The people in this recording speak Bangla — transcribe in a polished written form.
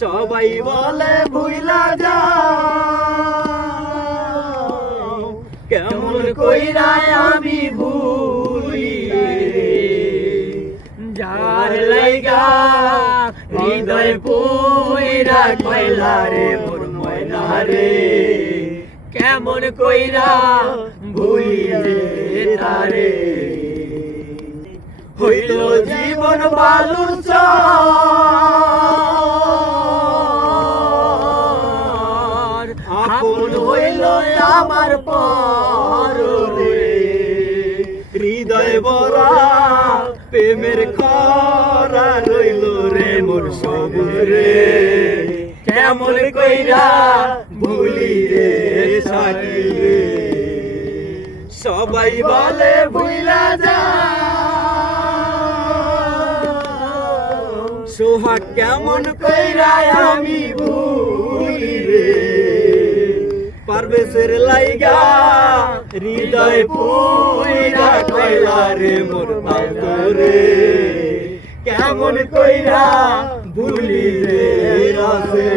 সবাই বলে ভুইলা যাও, কেমন কইরা আমি ভুলি যার লাইগা হৃদয় পুইরা কইলা রে মোর ময়না রে, কেমন কইরা ভুলি রে তারে। হইল জীবন বালুর চর, আপন হইল আমার পর রে, হৃদয় ভরা প্রেমের খরা রইল রে মোর সবুজ রে, কেমন কইরা ভুলি রে সাথী রে। সবাই বলে ভুইলা যাও, সোহাগ কেমন কইরা আমি ভুলি রে, পারভেজের লাইগা হৃদয় পুইরা কইলা রে মোর পাগরে, কেমন কইরা ভুলি রে রাসে।